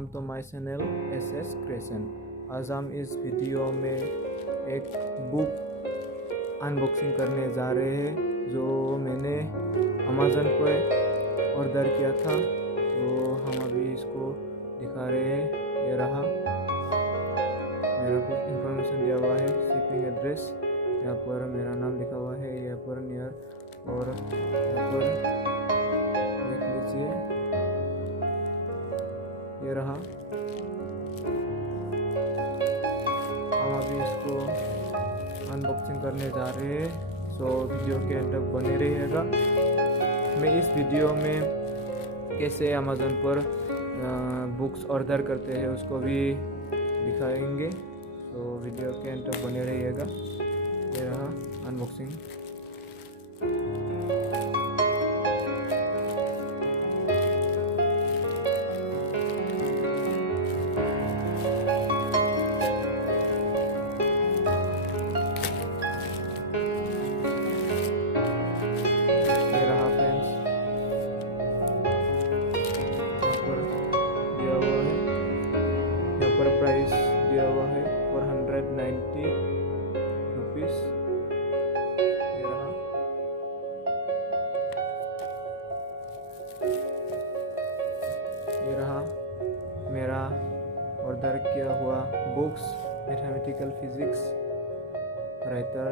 Welcome to my channel SS creation. आज हम इस वीडियो में एक बुक अनबॉक्सिंग करने जा रहे हैं जो मैंने अमेज़न पर ऑर्डर किया था। तो हम अभी इसको दिखा रहे हैं। ये रहा, मेरा कुछ इंफॉर्मेशन दिया हुआ है, शिपिंग एड्रेस, यहाँ पर मेरा नाम लिखा हुआ है, यहाँ पर नियर, और यहाँ पर देख लीजिए ये रहा। हम अभी इसको अनबॉक्सिंग करने जा रहे हैं, सो वीडियो के अंत तक बने रहिएगा। मैं इस वीडियो में कैसे अमेज़न पर बुक्स ऑर्डर करते हैं उसको भी दिखाएंगे, तो वीडियो के अंत तक बने रहिएगा। ये रहा अनबॉक्सिंग। प्राइस दिया हुआ है 490 रुपीज़। ये रहा, ये रहा मेरा ऑर्डर किया हुआ books, mathematical physics, writer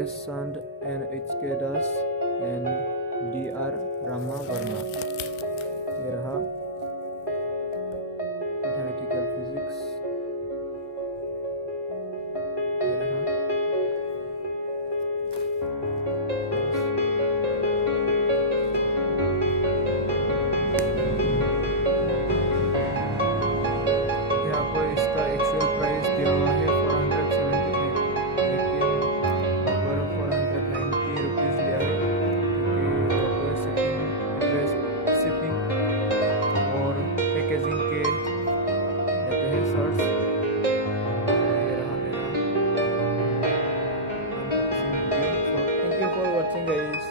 S संड and H K Das and D R Rama Verma. ये रहा मैथमेटिकल फिजिक्स। ये रहा, यहाँ पर इसका एक्चुअल प्राइस दिया हुआ है 475, लेकिन यहाँ पर 490 रुपीज़ दिया है क्योंकि यहाँ पर शिपिंग एड्रेस, शिपिंग और पैकेजिंग के देते हैं शर्ट्स। ये रहा मेरा unboxing video. So thank you for watching guys.